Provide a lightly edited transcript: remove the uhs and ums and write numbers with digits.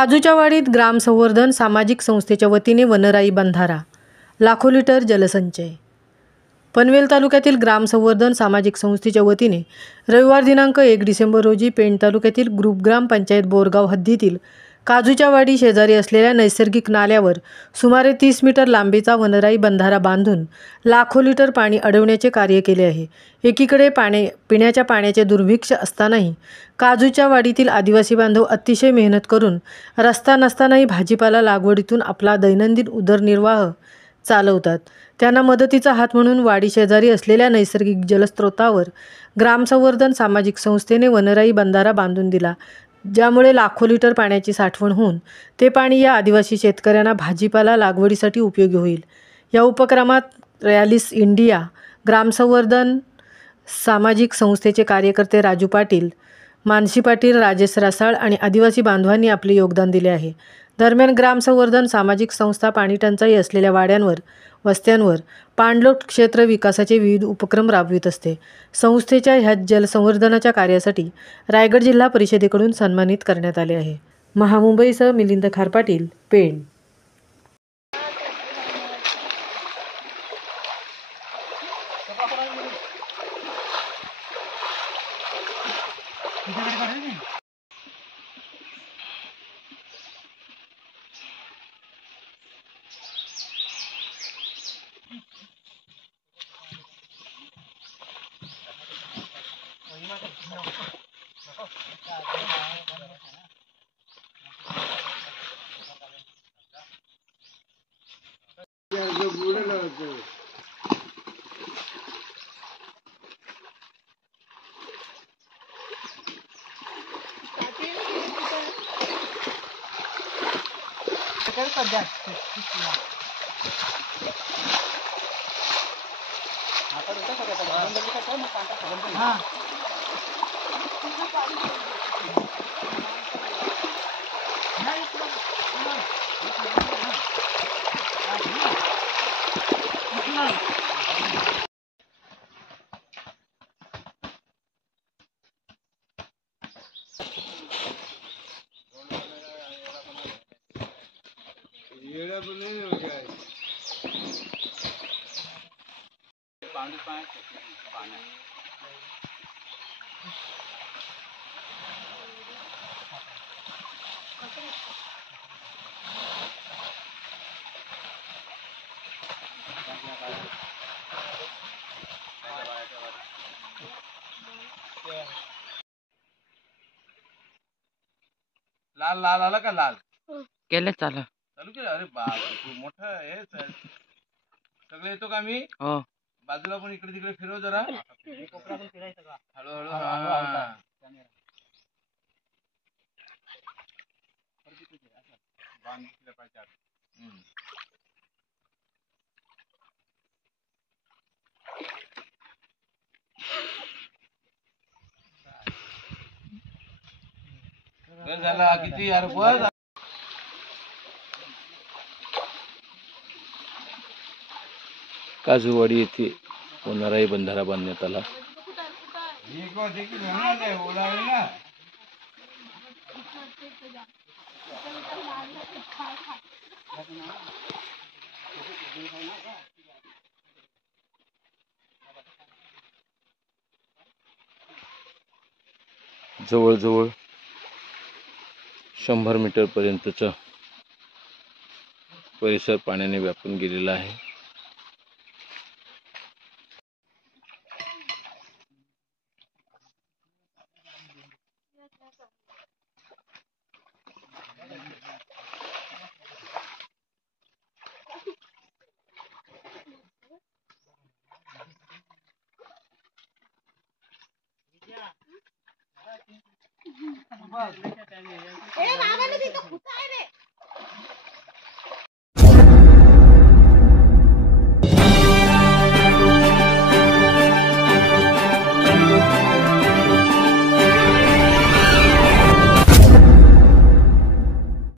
काजूच्या वाडीत ग्राम संवर्धन सामाजिक संस्थेच्या वतीने वनराई बंधारा, लाखो लिटर जलसंचय। पनवेल तालुक्यातील ग्राम संवर्धन सामाजिक संस्थेच्या वतीने रविवार दिनांक 1 डिसेंबर रोजी पेण तालुक्यातील ग्रुप ग्राम पंचायत बोरगाव हद्दीतील काजूच्या वाडी शेजारी असलेल्या नैसर्गिक नाल्यावर सुमारे 30 मीटर लांबीचा वनराई बंधारा बांधून लाखो लिटर पाणी अडवण्याचे कार्य केले आहे। एकीकडे पिण्याच्या पाण्याचे दुर्भिक्ष असतानाही काजूच्या वाडीतील आदिवासी बांधव अतिशय मेहनत करून रस्ता नसतानाही भाजीपाला लागवडीतून आपला दैनंदिन उदरनिर्वाह चालवतात। त्यांना मदतीचा हात म्हणून वाडी शेजारी असलेल्या नैसर्गिक जलस्रोतावर ग्रामसंवर्धन सामाजिक संस्थेने वनराई बंधारा बांधून दिला, ज्यामुळे लाखो लिटर पाण्याची साठवण होऊन ते पाणी या आदिवासी शेतकऱ्यांना भाजीपाला लागवडीसाठी उपयोगी होईल। या उपक्रमात रॅलिस इंडिया ग्रामसंवर्धन सामाजिक संस्थेचे कार्यकर्ते राजू पाटील, मानसी पाटील, राजेश रसाळ आणि आदिवासी बांधवांनी आपले योगदान दिले आहे। दरम्यान ग्रामसंवर्धन सामाजिक संस्था पाणी टंचाई असलेल्या वाड्यांवर, वस्त्यांवर पाणलोट क्षेत्र विकासाचे विविध उपक्रम राबवित असते। संस्थेच्या ह्या जलसंवर्धनाच्या कार्यासाठी रायगड जिल्हा परिषदेकडून सन्मानित करण्यात आले आहे। महामुंबईसह मिलिंद खारपाटील, पेण। लाल लाल आला का? लाल केलं चालू केलं? अरे बाप, तू मोठं आहे सगळं येतो का? मी हो बाजूला पण इकडे तिकडे फिरव जरा, हळूहळू झाला किती यार बस। काजूवाडी येथे वनराई बंधारा बांधण्यात आला। जवळजवळ 100 मीटर पर्यंतचा परिसर पाण्याने व्यापून गेलेला आहे।